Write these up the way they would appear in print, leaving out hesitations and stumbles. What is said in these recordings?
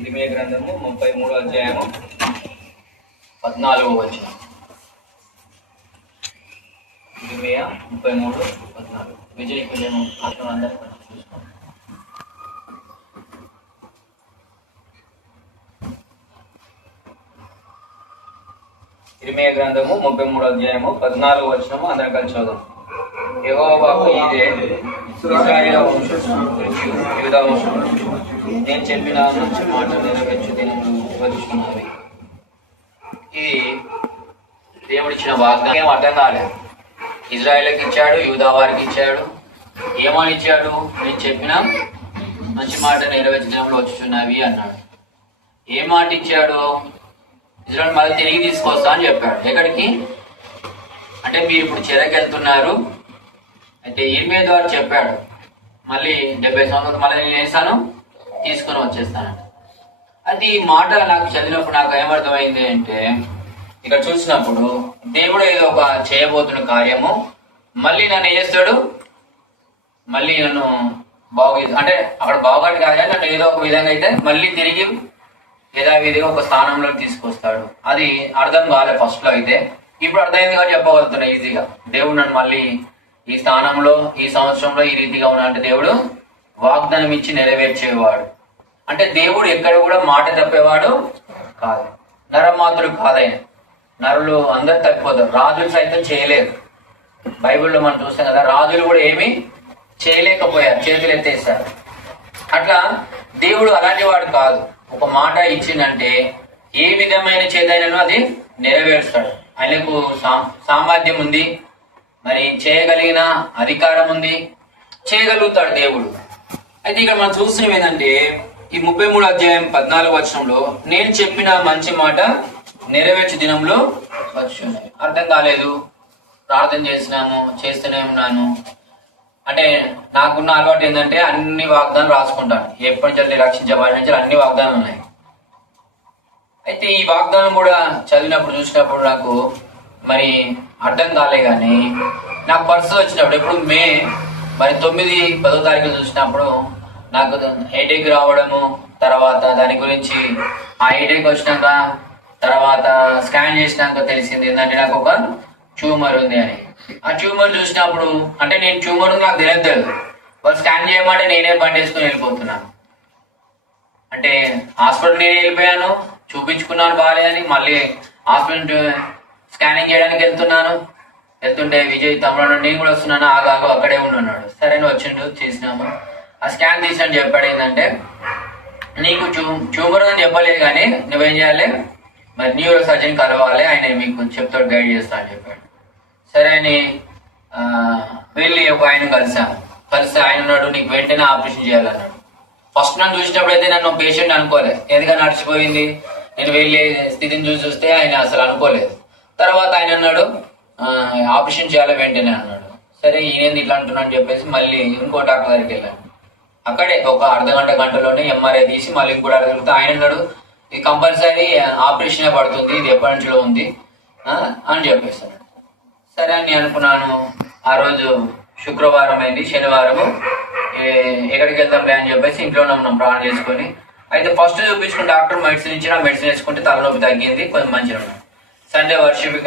ఇరిమియా గ్రంథము 33వ అధ్యాయము 14వ వచనం. ఇరిమియా 33:14. విజయ్ కొంచెం అర్థం అందరూ చూసుకోండి. ఇరిమియా గ్రంథము 33వ అధ్యాయము 14వ వచనము అందరం కలిసి చదువు. యెహోవా వాక్కు ఇదే, ఇశ్రాయేలు వంశస్థుల గురించి యూదా వంశం నేను చెప్పిన మంచి మాట నెరవేర్చు దినములు వచ్చున్నవి. ఇది దేవుడిచ్చిన వాగ్దానం అర్థం కాలేదు. ఇజ్రాయేల్కి ఇచ్చాడు, యూదా వారికి ఇచ్చాడు. ఏమని ఇచ్చాడు? నేను చెప్పిన మంచి మాట నెరవేర్చు దినములు వచ్చుచున్నవి అన్నాడు. ఏ మాట ఇచ్చాడు? ఇజ్రాయేల్ మళ్ళీ తిరిగి తీసుకొస్తా అని చెప్పాడు. ఎక్కడికి అంటే మీరు ఇప్పుడు చెరకెళ్తున్నారు. అయితే ఇర్మియా ద్వారా చెప్పాడు, మళ్ళీ 70 సంవత్సరాలు మళ్ళీ నేను వేస్తాను, తీసుకుని వచ్చేస్తానంట. అది ఈ మాట నాకు చదివినప్పుడు నాకు ఏమర్థమైంది అంటే, ఇక్కడ చూసినప్పుడు దేవుడు ఏదో ఒక చేయబోతున్న కార్యము మళ్ళీ నన్ను ఏం చేస్తాడు, మళ్ళీ నన్ను అంటే అక్కడ బాగుగాటి కాదు కానీ నన్ను ఏదో ఒక విధంగా అయితే మళ్ళీ తిరిగి యథావిధిగా ఒక స్థానంలోకి తీసుకొస్తాడు. అది అర్థం కాలే ఫస్ట్ లో. అయితే ఇప్పుడు అర్థమైంది కాబట్టి చెప్పగలుగుతున్నా ఈజీగా. దేవుడు నన్ను మళ్ళీ ఈ స్థానంలో ఈ సంవత్సరంలో ఈ రీతిగా ఉన్నా అంటే దేవుడు వాగ్దానం ఇచ్చి నెరవేర్చేవాడు. అంటే దేవుడు ఎక్కడ కూడా మాట తప్పేవాడు కాదు. నరమాతుడు కాదైన. నరులు అందరు తప్పిపోతారు. రాజులు సైతం చేయలేదు. బైబిల్లో మనం చూస్తాం కదా, రాజులు కూడా ఏమీ చేయలేకపోయారు, చేతులు ఎత్తేసారు. అట్లా దేవుడు అలాంటి వాడు కాదు. ఒక మాట ఇచ్చిందంటే ఏ విధమైన చేతైనను అది నెరవేరుస్తాడు. ఆయనకు సామర్థ్యం ఉంది, మరి చేయగలిగిన అధికారం ఉంది, చేయగలుగుతాడు దేవుడు. అయితే ఇక్కడ మనం చూస్తున్నాం ఏంటంటే ఈ 33వ అధ్యాయం 14వ వచనంలో నేను చెప్పిన మంచి మాట నెరవేర్చు దినంలో వచ్చున్నాయి. అర్థం కాలేదు. ప్రార్థన చేస్తూనే ఉన్నాను. అంటే నాకున్న అలవాటు ఏంటంటే అన్ని వాగ్దానాలు రాసుకుంటాను. ఎప్పటి నుంచి రక్షించబడి నుంచి అన్ని వాగ్దానాలు ఉన్నాయి. అయితే ఈ వాగ్దానం కూడా చదివినప్పుడు చూసినప్పుడు నాకు మరి అర్థం కాలే. కానీ నాకు పర్సు వచ్చినప్పుడు ఎప్పుడు మరి 9-10వ తారీఖు చూసినప్పుడు నాకు హెడేక్ రావడము, తర్వాత దాని గురించి ఆ హెడేక్ వచ్చినాక తర్వాత స్కాన్ చేసినాక తెలిసింది ఏంటంటే నాకు ఒక ట్యూమర్ ఉంది అని. ఆ ట్యూమర్ చూసినప్పుడు అంటే నేను ట్యూమర్ నాకు తెలియదు. వాళ్ళు స్కాన్ చేయమంటే నేనే బండి వేసుకుని వెళ్ళిపోతున్నాను. అంటే హాస్పిటల్ నేనే వెళ్ళిపోయాను, చూపించుకున్నాను బాగాలేదని. మళ్ళీ హాస్పిటల్ స్కానింగ్ చేయడానికి వెళ్తుంటే విజయ్ తమ్ముడు నేను కూడా వస్తున్నాను, ఆగాగు అక్కడే ఉన్నాడు. సరే వచ్చిండు, చేసినాము. ఆ స్కాన్ తీసినట్టు చెప్పాడు ఏంటంటే నీకు ట్యూమర్ అని చెప్పలేదు కానీ నువ్వేం చేయాలి, మరి న్యూరో సర్జన్ కలవాలి, ఆయన మీకు చెప్తాడు, గైడ్ చేస్తా అని చెప్పాడు. సరే అని వెళ్ళి ఒక ఆయన కలిస్తే ఆయన ఉన్నాడు, నీకు వెంటనే ఆపరేషన్ చేయాలన్నాడు. ఫస్ట్ నన్ను చూసినప్పుడు అయితే నన్ను పేషెంట్ అనుకోలేదు, ఎందుకని నడిచిపోయింది నేను వెళ్ళే స్థితిని చూస్తే ఆయన అసలు అనుకోలేదు. తర్వాత ఆయన అన్నాడు ఆపరేషన్ చేయాలి వెంటనే అన్నాడు. సరే ఈయన ఇట్లా అంటున్నాను చెప్పేసి మళ్ళీ ఇంకో డాక్టర్ దగ్గరికి వెళ్ళాను. అక్కడే ఒక గంటలోనే ఎంఆర్ఐ తీసి మళ్ళీ ఇంకో డాక్టర్ వెళ్తే ఆయన అన్నాడు ఇది కంపల్సరీ ఆపరేషన్ పడుతుంది, ఇది ఎప్పటి నుంచో ఉంది అని చెప్పేస్తాను. సరే అని అనుకున్నాను. ఆ రోజు శుక్రవారం అయింది, శనివారము ఎక్కడికి వెళ్తాంలే అని చెప్పేసి ఇంట్లోనే ఉన్నాం ప్రాణం చేసుకొని. అయితే ఫస్ట్ చూపించుకుని డాక్టర్ మెడిసిన్ ఇచ్చిన, మెడిసిన్ వేసుకుంటే తలనొప్పి తగ్గింది, కొంచెం మంచిగా ఉన్నాడు. సండే వర్షిప్కి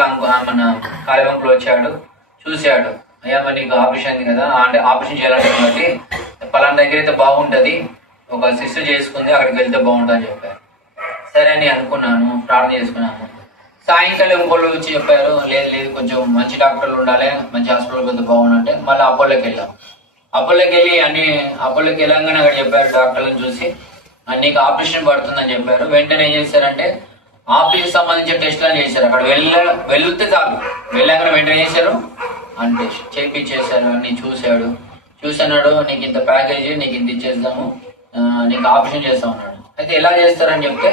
మన కాలేవంకులు వచ్చాడు, చూశాడు. అయ్యా మరి నీకు ఆపరేషన్ అయింది కదా, అంటే ఆపరేషన్ చేయాలంటే కాబట్టి పలానా దగ్గర అయితే బాగుంటుంది, ఒక సిస్టర్ చేసుకుంది, అక్కడికి వెళ్తే బాగుంటుంది అని చెప్పారు. సరే అని అనుకున్నాను, ప్రార్థన చేసుకున్నాను. సాయంకాలం ఇంకోళ్ళు వచ్చి చెప్పారు లేదు కొంచెం మంచి డాక్టర్లు ఉండాలి, మంచి హాస్పిటల్కి వెళ్తే బాగుందంటే మళ్ళీ అపోలోకి వెళ్ళాం. అపోలోకి వెళ్ళంగానే అక్కడ చెప్పారు డాక్టర్లను చూసి నీకు ఆపరేషన్ పడుతుందని చెప్పారు. వెంటనే ఏం చేశారంటే ఆపరేషన్ సంబంధించిన టెస్టులను చేశారు. అక్కడ వెళ్తే చాలు, వెళ్ళాక వెంటనే చేశారు అంటే చేయించేశారు. అన్ని చూసాడు నీకు ఇంత ప్యాకేజీ, నీకు ఇంత ఇచ్చేద్దాము, నీకు ఆపరేషన్ చేస్తాం అన్నాడు. అయితే ఎలా చేస్తారని చెప్తే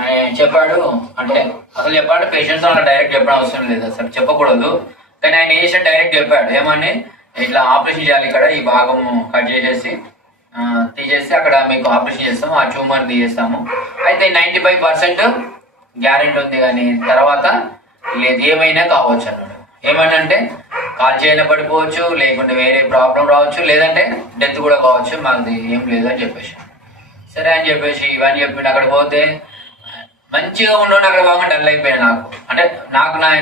ఆయన చెప్పాడు. అంటే అసలు చెప్పాలంటే పేషెంట్స్ అలా డైరెక్ట్ చెప్పడం అవసరం లేదు, అసలు చెప్పకూడదు. కానీ ఆయన ఏం చేశాడు, డైరెక్ట్ చెప్పాడు ఏమని, ఇట్లా ఆపరేషన్ చేయాలి, ఇక్కడ ఈ భాగం కట్ చేసేసి తీసేసి అక్కడ మీకు ఆపరేషన్ చేస్తాము, ఆ ట్యూమర్ తీసేస్తాము. అయితే 95% గ్యారెంటీ ఉంది, కానీ తర్వాత లేదు, ఏమైనా కావచ్చు అన్నాడు. ఏమైనా అంటే కాల్ చేయన పడిపోవచ్చు, లేకుంటే వేరే ప్రాబ్లం రావచ్చు, లేదంటే డెత్ కూడా కావచ్చు, మాకు ఏం లేదు అని చెప్పేసి. సరే అని చెప్పేసి ఇవన్నీ చెప్పిండు. అక్కడ పోతే మంచిగా ఉండవు, అక్కడ బాగా డల్ అయిపోయాను. అంటే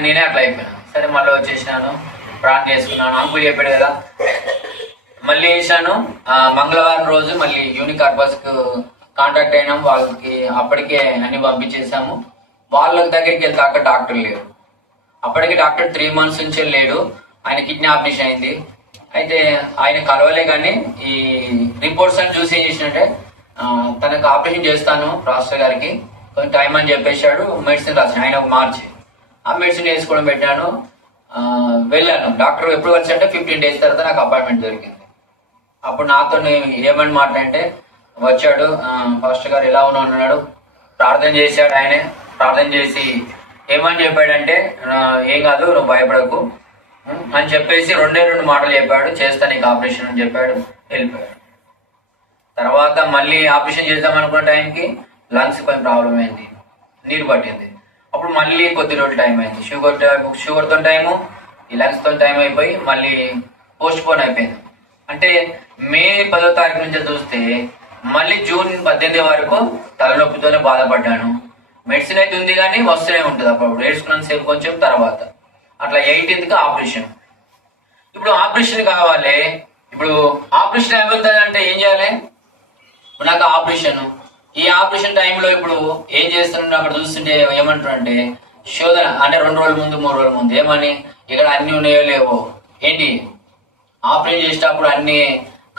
నేనే అట్లా అయిపోయాను. సరే మళ్ళీ వచ్చేసినాను, ప్రార్థన చేసుకున్నాను. అంకుల్ చెప్పాడు కదా, మళ్ళీ వేసాను. మంగళవారం రోజు మళ్ళీ యూనిక్ కార్పస్కు కాంటాక్ట్ అయినాం. వాళ్ళకి అప్పటికే అన్ని పంపించేసాము. వాళ్ళ దగ్గరికి వెళ్తే అక్కడ డాక్టర్ లేడు. అప్పటికి డాక్టర్ 3 months నుంచే లేడు. ఆయన కిడ్నీ ఆపరేషన్ అయింది. అయితే ఆయన కలవలే, కానీ ఈ రిపోర్ట్స్ అని చూసి ఏం చేసినట్టే తనకు ఆపరేషన్ చేస్తాను ప్రాస్టర్ గారికి, కొంచెం టైం అని చెప్పేశాడు. మెడిసిన్ రాసాను. ఆయన ఒక మార్చి ఆ మెడిసిన్ వేసుకోవడం పెట్టాను. వెళ్ళాను. డాక్టర్ ఎప్పుడు వచ్చి అంటే 15 days తర్వాత నాకు అపాయింట్మెంట్ దొరికింది. అప్పుడు నాతో ఏమని మాట్లాడంటే వచ్చాడు, పాస్టర్ గారు ఎలా ఉన్నాడు, ప్రార్థన చేశాడు. ఆయనే ప్రార్థన చేసి ఏమని చెప్పాడంటే ఏం కాదు, నువ్వు భయపడకు అని చెప్పేసి 2 మాటలు చెప్పాడు. చేస్తా నీకు ఆపరేషన్ అని చెప్పాడు, వెళ్ళిపోయాడు. తర్వాత మళ్ళీ ఆపరేషన్ చేద్దాం అనుకున్న టైంకి లంగ్స్ కొంచెం ప్రాబ్లం అయింది, నీరు పట్టింది. అప్పుడు మళ్ళీ కొద్ది రోజులు టైం అయింది. షుగర్తో టైము, ఈ లంగ్స్తో టైం అయిపోయి మళ్ళీ పోస్ట్ పోన్ అయిపోయింది. అంటే మే 10వ తారీఖు నుంచి చూస్తే మళ్ళీ జూన్ 18 వరకు తలనొప్పితోనే బాధపడ్డాను. మెడిసిన్ అయితే ఉంది కానీ వస్తూనే ఉంటుంది. అప్పుడు ఏడ్చుకున్నంత సేపు కొంచెం, తర్వాత అట్లా 18th ఆపరేషన్. ఇప్పుడు ఆపరేషన్ కావాలి. ఇప్పుడు ఆపరేషన్ అయిపోతుంది అంటే ఏం చేయాలి? నాకు ఆపరేషన్, ఈ ఆపరేషన్ టైంలో ఇప్పుడు ఏం చేస్తున్నా అక్కడ చూస్తుంటే ఏమంటారంటే శోధన, అంటే 2 రోజుల ముందు 3 రోజుల ముందు ఏమని ఇక్కడ అన్ని ఉన్నాయో లేవో, ఏంటి ఆపరేషన్ చేసేటప్పుడు అన్ని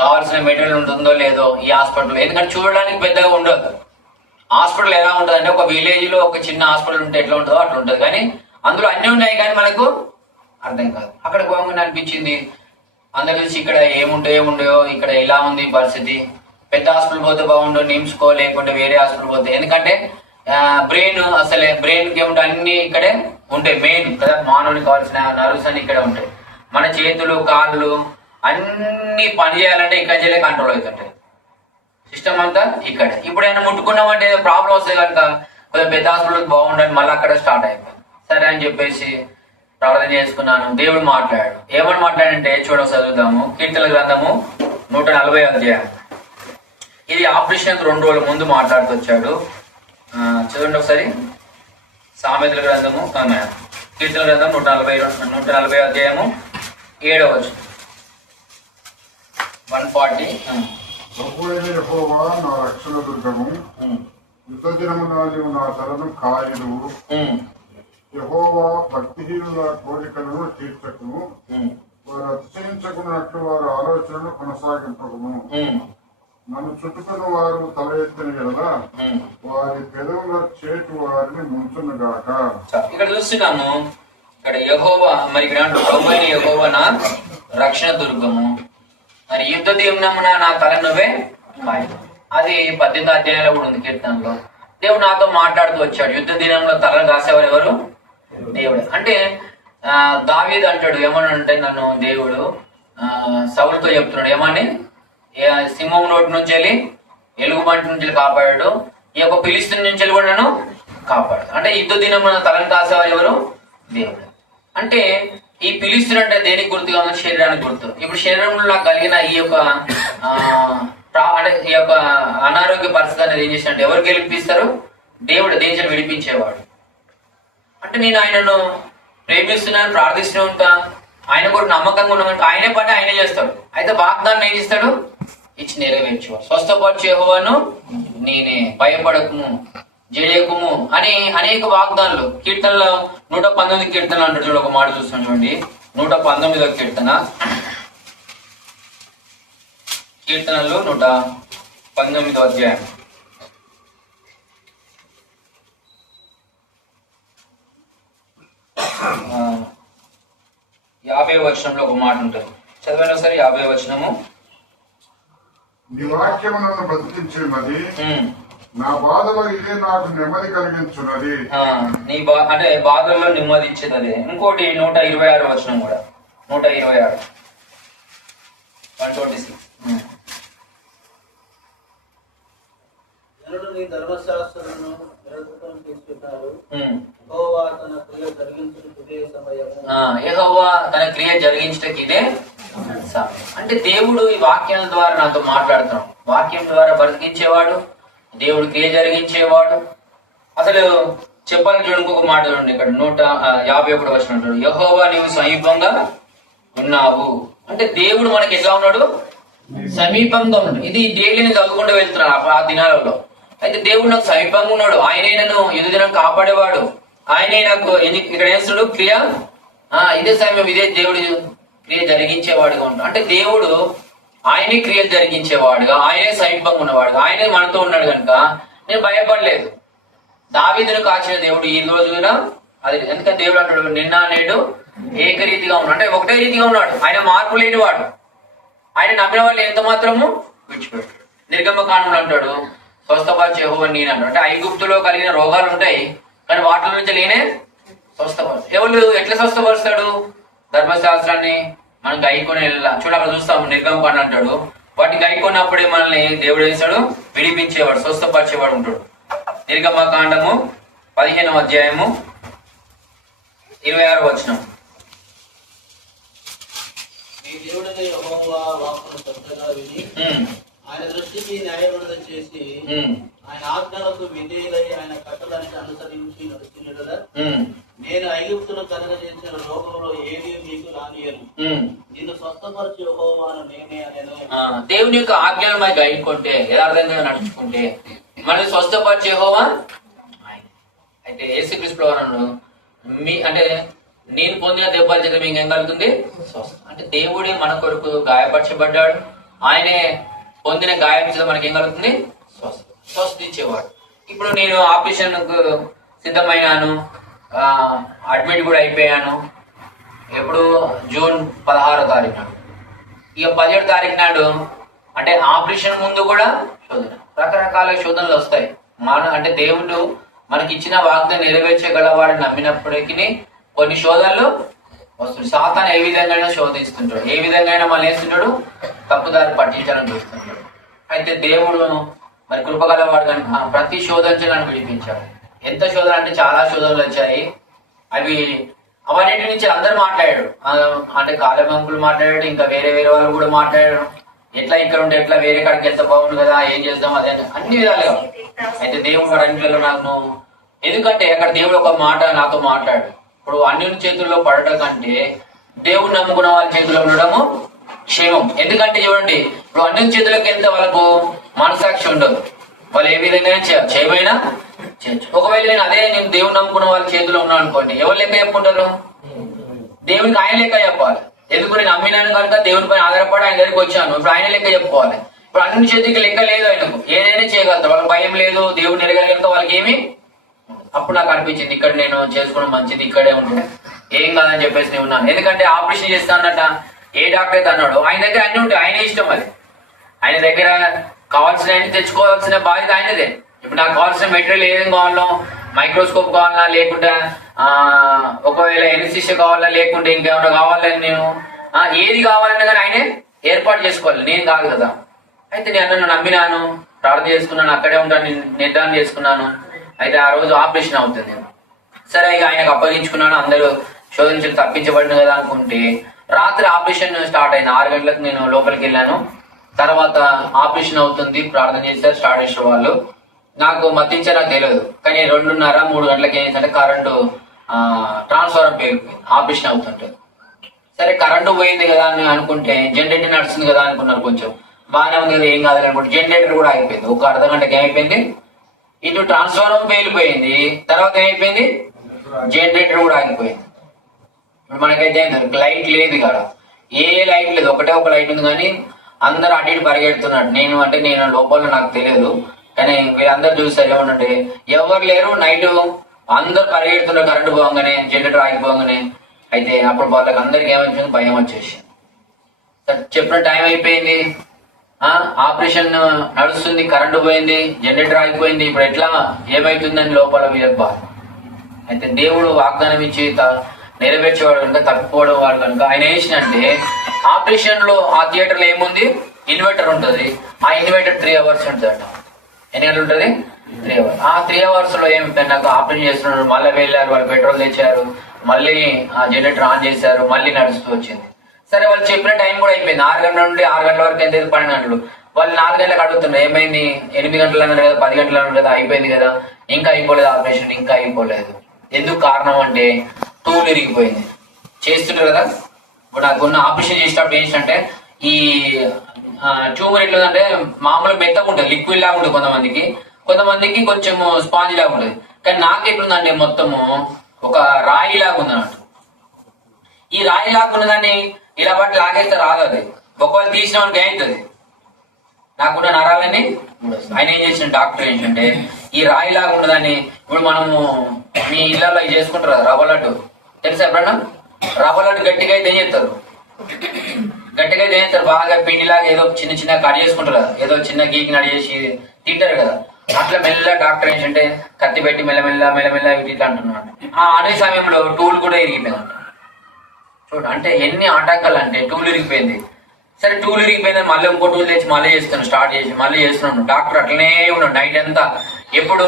కావాల్సిన మెటీరియల్ ఉంటుందో లేదో ఈ హాస్పిటల్. ఎందుకంటే చూడడానికి పెద్దగా ఉండదు. హాస్పిటల్ ఎలా ఉంటుంది అంటే ఒక విలేజ్ లో ఒక చిన్న హాస్పిటల్ ఉంటే ఎట్లా ఉంటుందో అట్లా ఉంటుంది. కానీ అందులో అన్ని ఉన్నాయి కానీ మనకు అర్థం కాదు. అక్కడ పోగానే అనిపించింది అందరు చూసి ఇక్కడ ఏముంటాయో ఇక్కడ ఇలా ఉంది పరిస్థితి. పెద్ద హాస్పిటల్ పోతే బాగుండు, నిమ్స్కో లేకుంటే వేరే హాస్పిటల్ పోతే. ఎందుకంటే బ్రెయిన్కి ఏముంటాయి అన్ని ఇక్కడే ఉంటాయి. మెయిన్ కదా, మానవునికి కావాల్సిన నర్వ్స్ అన్ని ఇక్కడే ఉంటాయి. మన చేతులు కాళ్ళు అన్ని పని చేయాలంటే ఇక్కడ చేయలే కంట్రోల్ అవుతుంటాయి. సిస్టమ్ అంతా ఇక్కడ. ఇప్పుడు ఏమైనా ముట్టుకున్నామంటే ప్రాబ్లం వస్తే కనుక కొంచెం పెద్ద హాస్పిటల్కి బాగుండాలి, మళ్ళీ అక్కడ స్టార్ట్ అయిపోయింది. సరే అని చెప్పేసి ప్రార్థన చేసుకున్నాను. దేవుడు మాట్లాడాడు. ఏమని మాట్లాడంటే చూడ చదువుదాము. కీర్తన గ్రంథము 140వ అధ్యాయం. ఇది ఆపరేషన్ 2 రోజుల ముందు మాట్లాడుతూ వచ్చాడు. చదవండి ఒకసారి. సామెతల గ్రంథము కీర్తన గ్రంథం 140వ అధ్యాయము 7వ వచనం. 140. యెహోవా నా రక్షణ దుర్గము, యుద్ధ దినమున నీవు నా తలను కాయలు. యెహోవా భక్తిహీనుల కోరికలను తీర్చకును, వారు అతిశయించుకున్నట్లు వారి ఆలోచనను కొనసాగింపకును. నన్ను చుట్టుకున్న వారు తల ఎత్తిన కదా వారి పెదవుల చేటు వారిని ముంచునుగాక. ఇక్కడ చూస్తున్నాము, ఇక్కడ యెహోవా మరి ఇక్కడ యెహోవా నా రక్షణ దుర్గము, మరి యుద్ధ దినమున నా తల నువ్వే కాయలు. అది 18వ అధ్యాయంలో కూడా ఉంది కీర్తనలో. దేవుడు నాతో మాట్లాడుతూ వచ్చాడు. యుద్ధ దినంలో తలను రాసేవారు ఎవరు? దేవుడు. అంటే దావీదు అంటాడు ఏమని అంటే, నన్ను దేవుడు సౌలుతో చెప్తున్నాడు ఏమని, సింహం నోటి నుంచి వెళ్ళి ఎలుగుబంటి నుంచి కాపాడాడు, ఈ యొక్క ఫిలిస్తీన్ నుంచి వెళ్ళి కూడా నన్ను కాపాడు. అంటే యుద్ధ దినం తలను కాసేవారు ఎవరు? దేవుడు. అంటే ఈ ఫిలిస్తీన్ అంటే దేనికి గుర్తుగా ఉంది? శరీరానికి గుర్తు. ఇప్పుడు శరీరంలో నాకు కలిగిన ఈ యొక్క అంటే ఈ యొక్క అనారోగ్య పరిస్థితి అనేది ఏం చేసినట్టు ఎవరు గెలిపిస్తారు? దేవుడు దేని విడిపించేవాడు. అంటే నేను ఆయనను ప్రేమిస్తున్నాను, ప్రార్థిస్తూ ఉంటా, ఆయన కూడా నమ్మకంగా ఉన్నాను. ఆయనే పని ఆయనే చేస్తాడు. అయితే వాగ్దానం ఏం చేస్తాడు? ఇచ్చి నెరవేర్చేవాడు. స్వస్థపరిచే యెహోవాను నేనే, భయపడకుము, జయకుము అని అనేక వాగ్దానాలు. కీర్తనలో 119 కీర్తనలు అంటాడు. చూడ ఒక మాట చూస్తాను చూడండి. 119వ కీర్తన. కీర్తనలు 119వ అధ్యాయం. ఆ 50వ వచనంలో ఒక మాట ఉంటుంది. చదవండి ఒకసారి. 50వ వచనము. నీ వాక్యము నన్ను బ్రతికించున్నది, నా బాధలో ఇదే నాకు నెమ్మది కలిగించున్నది. అంటే బాధల్లో నెమ్మది ఇచ్చేది అదే. ఇంకోటి 126వ వచనం కూడా. 126 126. నీ ధర్మశాస్త్రమును నిరర్థకం చేస్తున్నారు. యెహోవా తన క్రియ జరిగించుటకు ఇదే సమయము. యెహోవా తన క్రియ జరిగించుటకు ఇదే సమయం. అంటే దేవుడు ఈ వాక్యాల ద్వారా నాతో మాట్లాడుతున్నాడు. వాక్యం ద్వారా బ్రతికించేవాడు, దేవుడు క్రియ జరిగించేవాడు. అసలు చెప్పాలని చూడండి, ఇంకొక మాట చూడండి, ఇక్కడ 151 వచనం అంటాడు, యెహోవా నీవు సమీపంగా ఉన్నావు. అంటే దేవుడు మనకి ఎట్లా ఉన్నాడు? సమీపంగా ఉన్నాడు. ఇది డైలీని చదువుకుంటూ వెళ్తున్నాను ఆ దినాలలో. అయితే దేవుడు నాకు సమీపంగా ఉన్నాడు. ఆయనే నన్ను ఎదుదినం కాపాడేవాడు. ఆయనే నాకు ఇక్కడ వేస్తున్నాడు క్రియ, ఇదే సమయం, ఇదే దేవుడు క్రియ జరిగించేవాడుగా ఉంటాడు. అంటే దేవుడు ఆయనే క్రియలు జరిగించేవాడుగా, ఆయనే సమీపంగా ఉన్నవాడుగా, ఆయనే మనతో ఉన్నాడు కనుక నేను భయపడలేదు. దావీదును కాచిన దేవుడు ఈ రోజున అది, ఎందుకంటే దేవుడు అంటాడు నిన్న నేడు ఏకరీతిగా ఉన్నాడు, అంటే ఒకటే రీతిగా ఉన్నాడు. ఆయన మార్పు లేనివాడు. ఆయన నమ్మిన వాళ్ళు ఎంత మాత్రము విడిచిపెట్టాడు. నిర్గమకాండంలో అంటాడు స్వస్థపరిచే యెహోవా నేను అంటాడు. అంటే ఐగుప్తులో కలిగిన రోగాలు ఉంటాయి, కానీ వాటి నుంచి లేనే స్వస్థపరుస్తాడు. ఎవరు ఎట్లా స్వస్థపరుస్తాడు? ధర్మశాస్త్రాన్ని మనం గైకొని చూడ అక్కడ చూస్తాము. నిర్గమకాండం అంటాడు వాటిని గైకొన్నప్పుడే మనల్ని దేవుడు వేసాడు, విడిపించేవాడు, స్వస్థపరిచేవాడు ఉంటాడు. నిర్గమకాండము 15వ అధ్యాయము 26వ వచనం. మీ దేవుడైన యెహోవా వాక్కును శ్రద్ధగా విని ఆయన దృష్టికి న్యాయబద్ధ చేసి ఆయన ఆజ్ఞలకు విధేయులై ఆయన కట్టడానికి అనుసరించి నడుచుకునేలా నేను ఐగుప్తును కలగజేసిన రోగంలో ఏది మీకు రానియను, నిన్ను స్వస్థపరచు యెహోవాను నేనే అనేను. దేవుని యొక్క ఆజ్ఞలు మరి గైకుంటే, యథార్థంగా నడుచుకుంటే మనల్ని స్వస్థపరిచే యెహోవా. అయితే యేసుక్రీస్తు అంటే నేను పొందిన దెబ్బల చేత మీకు ఏం కలుగుతుంది? స్వస్థ. అంటే దేవుడే మన కొరకు గాయపరచబడ్డాడు. ఆయనే పొందిన గాయం చేత మనకి ఏం కలుగుతుంది? స్వస్థ. స్వస్థ ఇచ్చేవాడు. ఇప్పుడు నేను ఆపరేషన్ సిద్ధమైనాను, అడ్మిట్ కూడా అయిపోయాను. ఎప్పుడు? జూన్ 16వ తారీఖు నాడు. ఇక 17వ తారీఖు నాడు అంటే ఆపరేషన్ ముందు కూడా శోధన, రకరకాల శోధనలు వస్తాయి. అంటే దేవుడు మనకి ఇచ్చిన వాగ్దానం నెరవేర్చగలవాడని నమ్మినప్పటికీ కొన్ని శోధనలు వస్తుంది. సాతాను ఏ విధంగా శోధిస్తుంటాడు, ఏ విధంగా మనం వేస్తుంటాడు, తప్పుదారి పట్టించాలని చూస్తుంటాడు. అయితే దేవుడు మరి కృపగలవాడు కనుక ప్రతి శోధన నన్ను విడిపించాడు. ఎంత శోధన అంటే చాలా శోధనలు వచ్చాయి. అవన్నింటి నుంచి అందరూ మాట్లాడాడు. అంటే కాలమంకులు మాట్లాడాడు, ఇంకా వేరే వేరే వాళ్ళు కూడా మాట్లాడాడు. ఎట్లా ఇక్కడ ఉంటే ఎట్లా, వేరే కాడికి వెళ్తే బాగుండు కదా, ఏం చేద్దాం, అదే అన్ని విధాలుగా. అయితే దేవుడు వాడు అన్నిలో నాకు, ఎందుకంటే అక్కడ దేవుడు ఒక మాట నాతో మాట్లాడు. ఇప్పుడు అన్యుని చేతుల్లో పడటం కంటే దేవుడు నమ్ముకున్న వాళ్ళ చేతిలో ఉండడము క్షేమం. ఎందుకంటే చూడండి, ఇప్పుడు అన్యుని చేతులకు వెళ్తే వాళ్ళకు మనసాక్షి ఉండదు. వాళ్ళు ఏ విధంగా చేయబోయినా చేయొచ్చు. ఒకవేళ నేను దేవుడు నమ్ముకున్న వాళ్ళ చేతిలో ఉన్నాను అనుకోండి, ఎవరు లెక్క చెప్పుకుంటారు? దేవునికి ఆయన లెక్క చెప్పాలి. ఎందుకు? నేను నమ్మినాను కనుక దేవుని పైన ఆధారపడి ఆయన దగ్గరికి వచ్చాను. ఇప్పుడు ఆయన లెక్క చెప్పుకోవాలి. ఇప్పుడు అన్ని చేతికి లెక్క లేదు, ఆయనకు ఏదైనా చేయగలుగుతారు. వాళ్ళకి భయం లేదు, దేవుడు ఎరగలిగినంత వాళ్ళకి ఏమి. అప్పుడు నాకు అనిపించింది ఇక్కడ నేను చేసుకోవడం మంచిది, ఇక్కడే ఉంటుంది, ఏం కాదని చెప్పేసి నేను ఉన్నాను. ఎందుకంటే ఆపరేషన్ చేస్తా అన్నట్ట ఏ డాక్టర్ అయితే అన్నాడు, ఆయన దగ్గర అన్ని ఉంటాయి, ఆయన ఇష్టం. అది ఆయన దగ్గర కావాల్సిన అన్ని తెచ్చుకోవాల్సిన బాధ్యత ఆయనదే. ఇప్పుడు నాకు కావాల్సిన మెటీరియల్ ఏదేం కావాలో, మైక్రోస్కోప్ కావాలా, లేకుంటే ఒకవేళ ఎనస్థీషియా కావాలా, లేకుంటే ఇంకేమైనా కావాలని నేను ఏది కావాలన్నా కానీ ఆయనే ఏర్పాటు చేసుకోవాలి, నేను కాదు కదా. అయితే నేను నమ్మినాను, ప్రార్థన చేసుకున్నాను, అక్కడే ఉంటాను, నిర్ధారణ చేసుకున్నాను. అయితే ఆ రోజు ఆపరేషన్ అవుతుంది. సరే ఇక ఆయనకు అప్పగించుకున్నాను, అందరూ శోధించి తప్పించబడిన కదా అనుకుంటే రాత్రి ఆపరేషన్ స్టార్ట్ అయింది. 6 గంటలకు నేను లోపలికి వెళ్ళాను. తర్వాత ఆపరేషన్ అవుతుంది, ప్రార్థన చేస్తారు, స్టార్ట్ చేసే వాళ్ళు. నాకు మధ్యించే నాకు తెలియదు, కానీ 2:30, 3 గంటలకి ఏంటంటే కరెంటు ట్రాన్స్ఫార్మర్ పేరుపోయింది, ఆపరేషన్ అవుతుంటే. సరే కరెంటు పోయింది కదా అని అనుకుంటే జనరేటర్ నడుస్తుంది కదా అనుకున్నారు, కొంచెం బాగానే ఉంది కదా, ఏం కాదు అనుకుంటే జనరేటర్ కూడా అయిపోయింది. ఒక అర్ధ గంటకి ఏమైపోయింది, ఇటు ట్రాన్స్ఫార్మర్ పేలిపోయింది, తర్వాత ఏమైపోయింది, జనరేటర్ కూడా ఆగిపోయింది. ఇప్పుడు మనకైతే లైట్ లేదు కదా, ఏ లైట్ లేదు, ఒకటే ఒక లైట్ ఉంది, కానీ అందరు అటు ఇటు పరిగెడుతున్నాడు. నేను లోపల నాకు తెలియదు, కానీ వీళ్ళందరూ చూస్తారు ఏమనంటే ఎవరు లేరు, నైట్ అందరు పరిగెడుతున్నారు కరెంటు పోగానే, జనరేటర్ ఆగిపోగానే. అయితే అప్పుడు వాళ్ళకి అందరికి ఏమొచ్చింది, భయం వచ్చేసి. చెప్పిన టైం అయిపోయింది, ఆపరేషన్ నడుస్తుంది, కరెంటు పోయింది, జనరేటర్ ఆగిపోయింది, ఇప్పుడు ఎట్లా ఏమైతుందని లోపల వీళ్ళకి బాధ. అయితే దేవుడు వాగ్దానం ఇచ్చి నెరవేర్చేవాడు కనుక, తప్పిపోవడం వాడు కనుక ఆయన వేసినంటే ఆపరేషన్ లో ఆ థియేటర్ లో ఏముంది, ఇన్వర్టర్ ఉంటుంది. ఆ ఇన్వర్టర్ 3 hours ఉంటుంది. ఎన్ని గంటలు ఉంటుంది? 3 hours. ఆ 3 hours లో ఏమి నాకు ఆపరేషన్ చేస్తున్నారు, మళ్ళీ వెళ్ళారు, వాళ్ళు పెట్రోల్ తెచ్చారు, మళ్ళీ ఆ జనరేటర్ ఆన్ చేశారు, మళ్ళీ నడుస్తూ వచ్చింది. సరే వాళ్ళు చెప్పిన టైం కూడా అయిపోయింది. 6 గంటల నుండి 6 గంటల వరకు ఎంత, 12 గంటలు. వాళ్ళు 4 గంటలకు అడుగుతున్నారు ఏమైంది, 8 గంటలు అన్నారు కదా, 10 గంటలు అన్నారు కదా, అయిపోయింది కదా, ఇంకా అయిపోలేదు ఆపరేషన్, ఇంకా అయిపోలేదు. ఎందుకు కారణం అంటే టూల్ ఇరిగిపోయింది. చేస్తుంటారు కదా, ఇప్పుడు నాకు ఉన్న ఆపరేషన్ చేసేటప్పుడు ఏంటంటే ఈ ట్యూమర్ ఎట్లుందంటే మామూలుగా మెత్తగా ఉంటుంది, లిక్విడ్ లాగా ఉంటుంది కొంతమందికి కొంచెం స్పాంజ్ లాగా ఉంటుంది. కానీ నాకు ఎట్లుందంటే మొత్తము ఒక రాయి లాగా ఉంది అన్నట్టు. ఈ రాయి లాగా ఉన్నదాన్ని ఇలా బట్టి లాగేస్తే రాదు, అది ఒకవేళ తీసిన వాడికి అవుతుంది. నాకున్న నరాలని ఆయన ఏం చేసిన డాక్టర్ ఏంటంటే ఈ రాయి లాగా ఉన్నదాన్ని, ఇప్పుడు మనము మీ ఇళ్లలో చేసుకుంటారు కదా రవ్వ లడ్డు, తెలుసా ఎప్పుడన్నా? రవ్వ లడ్డు గట్టిగా అయితే ఏం చేస్తారు, బాగా పిండిలాగా ఏదో చిన్న కట్ చేసుకుంటారు కదా, ఏదో చిన్న గీకి నడి చేసి తింటారు కదా, అట్లా మెల్ల డాక్టర్ ఏంటంటే కత్తి పెట్టి మెల్లమెల్ల ఇట్లా అంటున్నాడు. అదే సమయంలో టూల్ కూడా ఇరిగిపోయిందంట. చూడు అంటే ఎన్ని ఆటంకాలు అంటే టూల్ ఇరిగిపోయింది. సరే టూల్ ఇరిగిపోయిందని మళ్ళీ ఇంకో టూల్ తెచ్చి మళ్ళీ చేస్తున్నాను. డాక్టర్ అట్లనే ఉన్నాడు నైట్ అంతా. ఎప్పుడు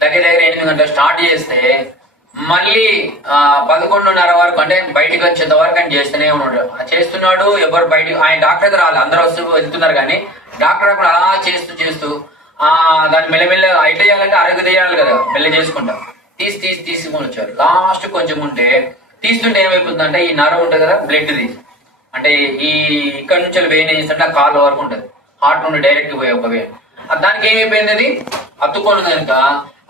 దగ్గర 8 గంటలు స్టార్ట్ చేస్తే మళ్ళీ 11:30 వరకు, అంటే బయటకు వచ్చేంత వరకు ఆయన చేస్తున్నాడు. ఎవరు బయటకు, ఆయన డాక్టర్ దగ్గర రాలి, అందరూ వెళ్తున్నారు కానీ డాక్టర్ అప్పుడు అలా చేస్తూ దాన్ని మెల్లమెల్ల ఎట్లా చేయాలంటే అరగ తీయాలి కదా, మెల్ల చేసుకుంటా తీసుకొని వచ్చారు. లాస్ట్ కొంచెం ఉంటే తీస్తుంటే ఏమైపోతుందంటే ఈ నరం ఉంటుంది కదా బ్లడ్ది, అంటే ఈ ఇక్కడ నుంచి వెయిన్ చేస్తుంటే ఆ కాళ్ళ వరకు ఉంటుంది, హార్ట్ నుండి డైరెక్ట్ పోయే ఒక వెయిన్. దానికి ఏమైపోయింది, అది అత్తుకొని కనుక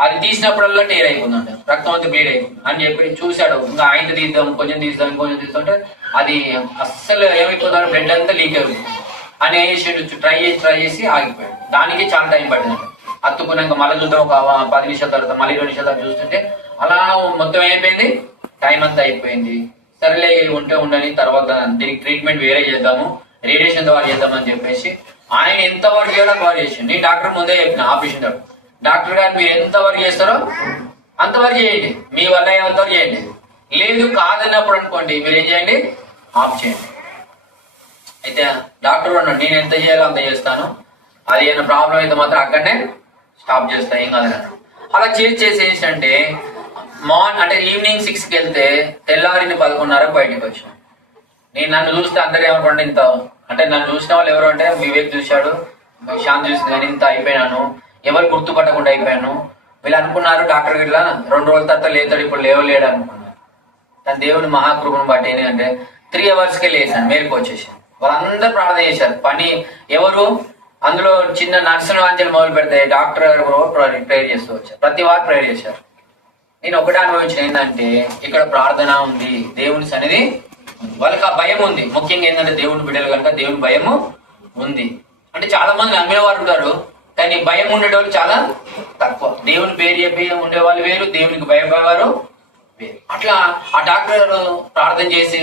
అది తీసినప్పుడల్లా టేర్ అయిపోతుందంట, రక్తం అంతా బ్లీడ్ అయిపోతుంది అని చెప్పి చూశాడు. ఇంకా ఆయన తీద్దాం, కొంచెం తీస్తుంటే అది అస్సలు ఏమైపోతుంది, బ్లడ్ అంతా లీక్ అయిపోతుంది అని ట్రై చేసి ఆగిపోయాడు. దానికి చాలా టైం పట్టిందంట. అత్తుకున్నాక మళ్ళీ చూద్దాం, ఒక 10 నిమిషాల తర్వాత మళ్ళీ 20 నిమిషాల తర్వాత చూస్తుంటే అలా మొత్తం అయిపోయింది, టైం అంతా అయిపోయింది. సరేలే ఉండని, తర్వాత దీనికి ట్రీట్మెంట్ వేరే చేద్దాము, రేడియేషన్ ద్వారా చేద్దామని చెప్పేసి ఆయన ఎంత వర్క్ చేయాలో వర్క్ చేసిండు. నేను డాక్టర్ ముందే చెప్పిన ఆపరేషన్ డాక్టర్ గారు మీరు ఎంత వర్క్ చేస్తారో అంతవరకు చేయండి, మీ వల్ల ఏమంతవరకు చేయండి, లేదు కాదన్నప్పుడు అనుకోండి మీరు ఏం చేయండి, ఆఫ్ చేయండి. అయితే డాక్టర్ అన్నాడు నేను ఎంత చేయాలో అంత చేస్తాను, అది ఏమైనా ప్రాబ్లం అయితే మాత్రం అక్కడనే స్టాప్ చేస్తా, ఏం కాదన్నాడు. అలా చేసి ఏంటంటే అంటే ఈవినింగ్ 6కి వెళ్తే తెల్లారిని 11:30 బయటకు వచ్చాను. నన్ను చూస్తే అందరు ఏమనుకోండి ఇంత, అంటే నన్ను చూసిన వాళ్ళు ఎవరు అంటే వివేక్ చూశాడు, శాంతి చూసింది, కానీ ఇంత అయిపోయినాను, ఎవరు గుర్తుపట్టకుండా అయిపోయాను. వీళ్ళు అనుకున్నారు డాక్టర్ గిట్లా 2 రోజుల తర్వాత లేతాడు, ఇప్పుడు లేవలేడు అనుకున్నారు. కానీ దేవుని మహాకృపను బట్టి ఏంటంటే 3 అవర్స్కే లేచాను, మేరకు వచ్చేసాను. వాళ్ళందరూ ప్రార్థన చేశారు. పని ఎవరు అందులో చిన్న నర్సులు అంచెలు మొదలు పెడితే డాక్టర్ గారు ప్రేయర్ చేస్తూ వచ్చారు, ప్రతి వారు ప్రేయర్ చేశారు. నేను ఒకటే అనుభవించిన ఏంటంటే ఇక్కడ ప్రార్థన ఉంది, దేవుని సన్నిధి, వాళ్ళకి ఆ భయం ఉంది. ముఖ్యంగా ఏంటంటే దేవుని బిడ్డలు కనుక దేవుని భయము ఉంది. అంటే చాలా మంది నమ్మే వారు ఉంటారు, కానీ భయం ఉండేవాళ్ళు చాలా తక్కువ. దేవుని పేరు చెప్పి ఉండేవాళ్ళు వేరు, దేవునికి భయపడేవారు వేరు. అట్లా ఆ డాక్టర్ ప్రార్థన చేసి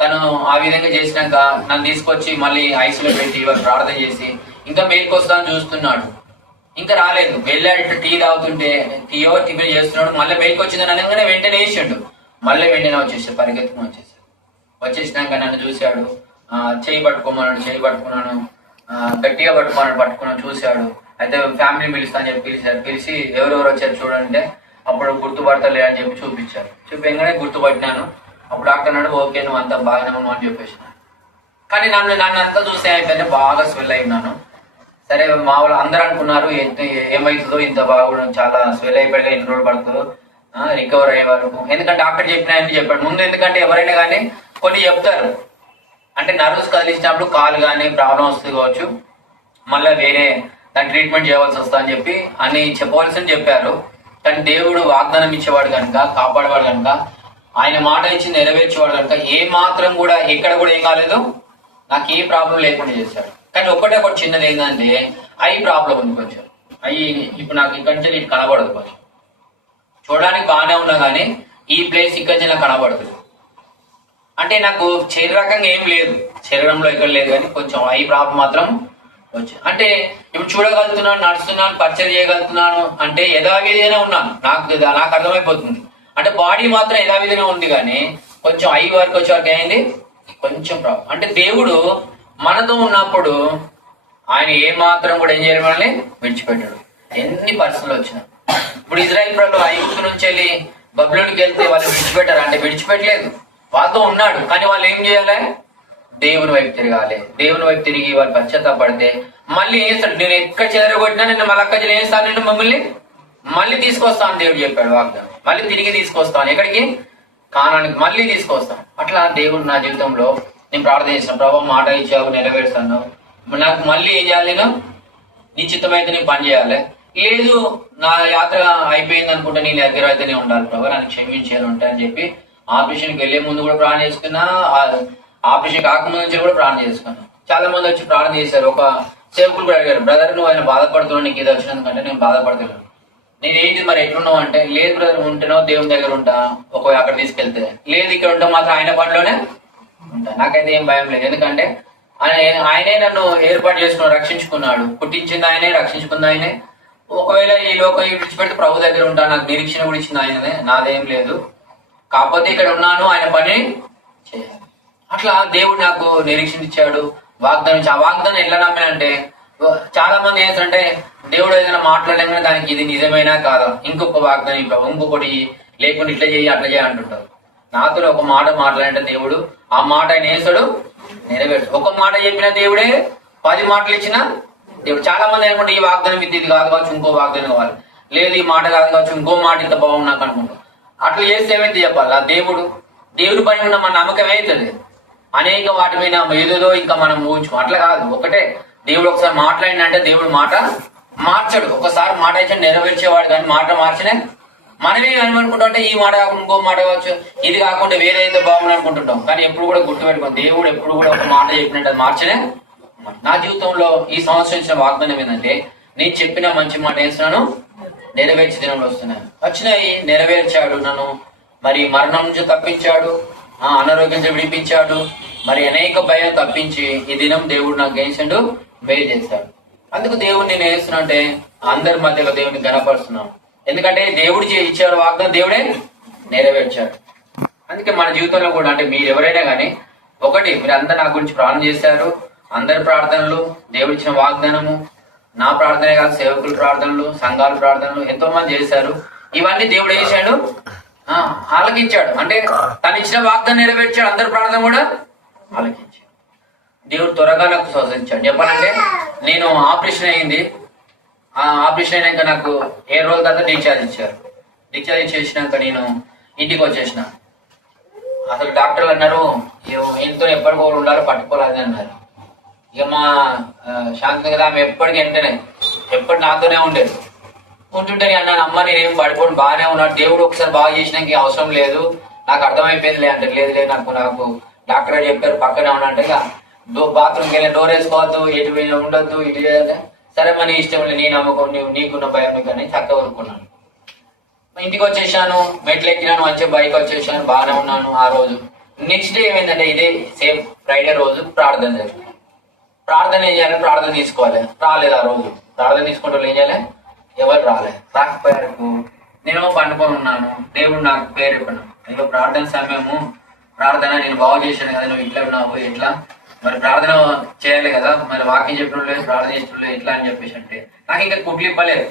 తను ఆ విధంగా చేసినాక నన్ను తీసుకొచ్చి మళ్ళీ ఐసీలో పెట్టి వాళ్ళు ప్రార్థన చేసి ఇంకా మేల్కొస్తాను చూస్తున్నాడు. ఇంకా రాలేదు, వెళ్ళాడు టీ తాగుతుంటే టీయో టిఫిన్ చేస్తున్నాడు. మళ్ళీ మేల్కి వచ్చిందని అనగానే వెంటనే వేసాడు, మళ్ళీ వెంటనే వచ్చేసాడు, పరిగెత్తుకుని వచ్చేసినాక నన్ను చూశాడు, చేయి పట్టుకున్నాను, గట్టిగా పట్టుకున్నాను చూశాడు. అయితే ఫ్యామిలీని పిలుస్తా అని చెప్పి పిలిచి ఎవరెవరు వచ్చారు చూడంటే అప్పుడు గుర్తుపడతలే అని చెప్పి చూపించగానే గుర్తుపట్టినాను. అప్పుడు డాక్టర్ అన్నాడు ఓకే నువ్వు అంతా బాగానే ఉన్నావు అని చెప్పేసి. కానీ నన్ను అంతా చూస్తే అయిపోయింది, బాగా స్వెల్ అయినాను. సరే మా వాళ్ళు అందరూ అనుకున్నారు ఏమవుతుందో, ఇంత బాగా చాలా స్వెల్ అయిపోయాక ఎన్ని రోజులు పడుతుందో రికవర్ అయ్యే వరకు. ఎందుకంటే డాక్టర్ చెప్పినాయని చెప్పాడు ముందు. ఎందుకంటే ఎవరైనా కానీ కొన్ని చెప్తారు, అంటే నర్వ్స్ కదిలించినప్పుడు కాలు కానీ ప్రాబ్లం వస్తుంది కావచ్చు, మళ్ళీ వేరే దాని ట్రీట్మెంట్ చేయవలసి వస్తా అని చెప్పి అన్ని చెప్పవలసింది చెప్పారు. కానీ దేవుడు వాగ్దానం ఇచ్చేవాడు కనుక, కాపాడేవాడు కనుక, ఆయన మాట ఇచ్చి నెరవేర్చేవాడు కనుక ఏ మాత్రం కూడా ఎక్కడ కూడా ఏం కాలేదు, నాకు ఏ ప్రాబ్లం లేకుండా చేశాడు. కానీ ఒకటి చిన్నది ఏంటంటే ఐ ప్రాబ్లం ఉంది కొంచెం. ఇప్పుడు నాకు ఇక్కడి నుంచి నీకు కనబడదు, కొంచెం చూడడానికి బాగానే ఉన్నా కానీ ఈ ప్లేస్ ఇక్కడి నుంచి నాకు కనబడదు. అంటే నాకు శరీరకంగా ఏం లేదు, శరీరంలో ఎక్కడ లేదు, కానీ కొంచెం ఐ ప్రాబ్లం మాత్రం వచ్చింది. అంటే ఇప్పుడు చూడగలుగుతున్నాను, నడుస్తున్నాను, పరిచయం చేయగలుగుతున్నాను, అంటే యథావిధిగానే ఉన్నాను, నాకు అర్థమైపోతుంది. అంటే బాడీ మాత్రం యథావిధిగా ఉంది, కానీ కొంచెం ఐ వరకు వచ్చే వరకు అయింది కొంచెం ప్రాబ్లం. అంటే దేవుడు మనతో ఉన్నప్పుడు ఆయన ఏ మాత్రం కూడా ఏం చేయాలి, మనల్ని విడిచిపెట్టాడు. ఎన్ని పరిస్థితులు వచ్చినా. ఇప్పుడు ఇజ్రాయెల్ ప్రజలు ఐగుప్తు నుంచి వెళ్ళి బబులోనికి వెళ్తే వాళ్ళు విడిచిపెట్టారు అంటే విడిచిపెట్టలేదు, వాళ్ళతో ఉన్నాడు. కానీ వాళ్ళు ఏం చేయాలి, దేవుని వైపు తిరగాలి. దేవుని వైపు తిరిగి వాళ్ళు పశ్చాత్తాపడితే మళ్ళీ వేస్తాడు. నేను ఎక్కడ చెదరగొట్టినా నేను మళ్ళీ అక్కడ వేస్తాను, నేను మమ్మల్ని మళ్ళీ తీసుకొస్తాను దేవుడు చెప్పాడు వాగ్దానం. మళ్ళీ తిరిగి తీసుకొస్తాను, ఎక్కడికి? కానానికి మళ్ళీ తీసుకొస్తాను. అట్లా దేవుడు నా జీవితంలో నేను ప్రార్థన చేసిన, ప్రభావ మాట ఇచ్చావు నెరవేరుస్తాను, నాకు మళ్ళీ ఏం చేయాలి? నేను నిశ్చితమైతే నేను పని చేయాలి. లేదు నా యాత్ర అయిపోయింది అనుకుంటే నీ దగ్గర అయితేనే ఉండాలి ప్రభావ, నన్ను క్షమించాలి ఉంటాయి అని చెప్పి ఆపరేషన్కి వెళ్లే ముందు కూడా ప్రార్థన చేసుకున్నా, ఆపరేషన్ కాకముందు నుంచి కూడా ప్రార్థన చేసుకున్నా. చాలా మంది వచ్చి ప్రార్థన చేశారు. ఒక సేవకులు కూడా అడిగారు, బ్రదర్ నువ్వు ఆయన బాధపడుతున్నావు, నీకు ఇది వచ్చినందుకంటే నేను బాధపడుతున్నాను, నేనేంటి మరి ఎట్లున్నావు అంటే, లేదు బ్రదర్ ఉంటేనో దేవుని దగ్గర ఉంటా, ఒకవేళ అక్కడ తీసుకెళ్తే, లేదు ఇక్కడ ఉంటా మాత్రం ఆయన పనిలోనే ఉంటా, నాకైతే ఏం భయం లేదు. ఎందుకంటే ఆయనే నన్ను ఏర్పాటు చేసుకున్నాడు, రక్షించుకున్నాడు, పుట్టించింది ఆయనే, రక్షించుకుంది ఆయనే. ఒకవేళ ఈ లోకం విడిచిపెడితే ప్రభు దగ్గర ఉంటా, నాకు నిరీక్షణ కూడా ఇచ్చింది ఆయననే, నాదేం లేదు. కాకపోతే ఇక్కడ ఉన్నాను, ఆయన పని చేయాలి. అట్లా దేవుడు నాకు నిరీక్షణ ఇచ్చాడు, వాగ్దానం. ఆ వాగ్దానం ఎట్లా నమ్మానంటే, చాలా మంది ఏంటంటే దేవుడు ఏదైనా మాట్లాడలేగానే దానికి ఇది నిజమైనా కాదా, ఇంకొక వాగ్దానం ఇంకొకటి లేకుండా ఇట్లా చేయి అట్లా చేయి అంటుంటారు. నాతో ఒక మాట మాట్లాడంటే దేవుడు ఆ మాట ఆయన వేస్తాడు, నెరవేర్చు. ఒక మాట చెప్పిన దేవుడే 10 మాటలు ఇచ్చిన దేవుడు. చాలా మంది అనుకుంటే ఈ వాగ్దానం ఇది కాదు కావచ్చు, ఇంకో వాగ్దానం కావాలి, లేదు ఈ మాట కాదు కావచ్చు, ఇంకో మాట ఇంత బాగుంది నాకు అనుకుంటాం. అట్లా చేస్తే ఏమైతే చెప్పాలి, ఆ దేవుడి పని ఉన్న మన నమ్మకం అవుతుంది. అనేక వాటి మీద ఏదేదో ఇంకా మనం ఊహించు, అట్లా కాదు. ఒకటే దేవుడు ఒకసారి మాట్లాడినంటే దేవుడు మాట మార్చడు. ఒకసారి మాట ఇచ్చి నెరవేర్చేవాడు, కానీ మాట మార్చనే మనమే ఏమనుకుంటాం అంటే ఈ మాట కాకుండా ఇంకో మాట కావచ్చు, ఇది కాకుండా వేరే ఏదో బాగుంది అనుకుంటుంటాం. కానీ ఎప్పుడు కూడా గుర్తుపెట్టుకోండి, దేవుడు ఎప్పుడు కూడా ఒక మాట చెప్పినట్టు అది మార్చనే. నా జీవితంలో ఈ సంవత్సరం ఇచ్చిన వాగ్దానం ఏంటంటే, నేను చెప్పిన మంచి మాట వేస్తున్నాను, నెరవేర్చే దినంలో వస్తున్నాను. వచ్చినాయి, నెరవేర్చాడు. నన్ను మరి మరణం నుంచి తప్పించాడు, అనారోగ్యం నుంచి విడిపించాడు, మరి అనేక భయం తప్పించి ఈ దినం దేవుడు నాకు వేసాడు, మేలు చేశాడు. అందుకు దేవుడిని నేను వేస్తున్నా అంటే అందరి మధ్యలో దేవుడిని గణపరుస్తున్నాను. ఎందుకంటే దేవుడు ఇచ్చాడు వాగ్దానం, దేవుడే నెరవేర్చాడు. అందుకే మన జీవితంలో కూడా అంటే మీరు ఎవరైనా కానీ ఒకటి, మీరు అందరు నా గురించి ప్రార్థన చేశారు, అందరి ప్రార్థనలు, దేవుడు ఇచ్చిన వాగ్దానము, నా ప్రార్థనే కాదు సేవకుల ప్రార్థనలు, సంఘాల ప్రార్థనలు ఎంతో మంది చేశారు. ఇవన్నీ దేవుడు వేసాడు, ఆలకించాడు. అంటే తను ఇచ్చిన వాగ్దానం నెరవేర్చాడు, అందరి ప్రార్థన కూడా ఆలకించాడు. దేవుడు త్వరగా నాకు స్వసించాడు. చెప్పాలంటే నేను ఆపరేషన్ అయింది, ఆపరేషన్ అయినాక నాకు 7 రోజుల తర్వాత డిశ్చార్జ్ ఇచ్చారు. డిశ్చార్జ్ చేసినాక నేను ఇంటికి వచ్చేసిన. అసలు డాక్టర్లు అన్నారు ఇంట్లో ఎప్పటికో ఉండాలో పట్టుకోలేదు అన్నారు. ఇక మా శాంతి కదా ఆమె ఎప్పటికీ వెంటనే ఎప్పటి నాతోనే ఉండేది. ఉంటుంటే అన్నాను, అమ్మ నేనేం పడుకోండి బాగానే ఉన్నాడు, దేవుడు ఒకసారి బాగా చేసినాక అవసరం లేదు, నాకు అర్థమైపోయింది లే అంటే, లేదు లేదు నాకు డాక్టర్ చెప్పారు పక్కనే ఉన్నట్టు, ఇక బాత్రూమ్కి వెళ్ళి డోర్ వేసుకోవద్దు, ఎటు ఉండొద్దు, ఇటు చేయాలి. సరే మన ఇష్టం లేదు, నీ నమ్మకం నీకున్న భయం కానీ చక్కగా ఊరుకున్నాను. ఇంటికి వచ్చేసాను, మెట్లు ఎక్కినాను, మంచిగా బైక్ వచ్చేసాను, బాగానే ఉన్నాను. ఆ రోజు నెక్స్ట్ డే ఏమైందంటే ఇదే సేమ్ ఫ్రైడే రోజు ప్రార్థన జరిగింది. ప్రార్థన ఏం చేయాలి, ప్రార్థన తీసుకోవాలి. రాలేదు ఆ రోజు ప్రార్థన తీసుకుంటూ ఏం చేయాలి, ఎవరు రాకపోయారు. నేను పండుకొని ఉన్నాను, దేవుడు నాకు పేరు చెప్పాను, అయ్యో ప్రార్థన సమయము, ప్రార్థన నేను బాగు చేశాను కదా, నువ్వు ఇట్లా ఉన్నావు ఎట్లా, మరి ప్రార్థన చేయాలి కదా, మరి వాక్యం చెప్పడం లేదు, ప్రార్థన చేసడం లేదు, ఎట్లా అని చెప్పేసి అంటే నాకు ఇంకా కుట్లు ఇవ్వలేదు.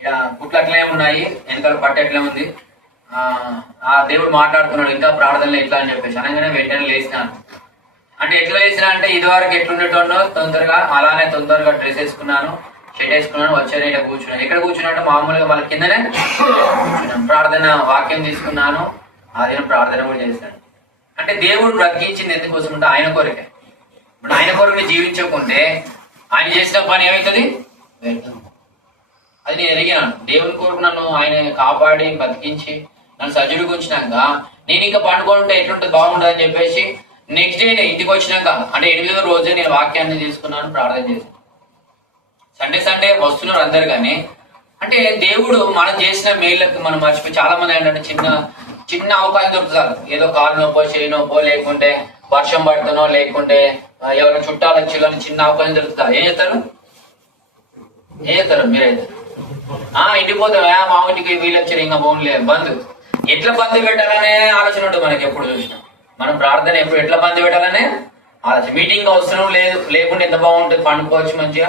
ఇక కుట్లు అట్లే ఉన్నాయి, వెనకాల పట్టు ఎట్లా ఉంది, ఆ దేవుడు మాట్లాడుతున్నాడు ఇంకా ప్రార్థనలు ఎట్లా అని చెప్పేసి అనగానే వెంటనే లేచినాను. అంటే ఎట్లా వేసినా అంటే ఇదివరకు ఎట్లుండేటోనో తొందరగా అలానే తొందరగా డ్రెస్ వేసుకున్నాను, షర్ట్ వేసుకున్నాను, వచ్చాను, ఇక్కడ కూర్చున్నాను. ఎక్కడ కూర్చున్నట్టు మామూలుగా మన కిందనే కూర్చున్నాను. ప్రార్థన వాక్యం తీసుకున్నాను, అదే ప్రార్థన కూడా చేశాను. అంటే దేవుడు బ్రతికించింది ఎందుకోసం అంటే ఆయన కొరకే. ఇప్పుడు ఆయన కొరకు జీవించకుంటే ఆయన చేసిన పని ఏమవుతుంది, అది నేను ఎరిగినాను. దేవుని కొరకు నన్ను ఆయన కాపాడి బతికించి నన్ను సజ్జుడికి వచ్చినాక నేను ఇంకా పండుకుంటే ఎట్లుంటుంది బాగుంటుంది అని చెప్పేసి నెక్స్ట్ డే ఇంటికి వచ్చినాక అంటే 8వ రోజే నేను వాక్యాన్ని తీసుకున్నాను, ప్రార్థన చేశాను. సండే వస్తున్నారు అందరు, కానీ అంటే దేవుడు మనం చేసిన మేళ్ళకి మనం మర్చిపోయి చాలా మంది ఏంటంటే చిన్న అవకాశం దొరుకుతారు. ఏదో కాలు నొప్పో చేయి నొప్పో లేకుంటే వర్షం పడుతునో లేకుంటే ఎవరైనా చుట్టాలు వచ్చి చిన్న అవకాశం దొరుకుతారు. ఏం చేస్తారు మీరైతే ఇంటికి పోతాం, మా ఇంటికి వీళ్ళు వచ్చారు ఇంకా బాగుండలేదు, బంద్ ఎట్లా బంద్ పెట్టాలనే ఆలోచన ఉంటుంది మనకి. ఎప్పుడు చూసినా మనం ప్రార్థన ఎప్పుడు ఎట్లా బంద్ పెట్టాలనే ఆలోచన. మీటింగ్ అవసరం లేదు, లేకుంటే ఎంత బాగుంటుంది, పండుకోవచ్చు మంచిగా,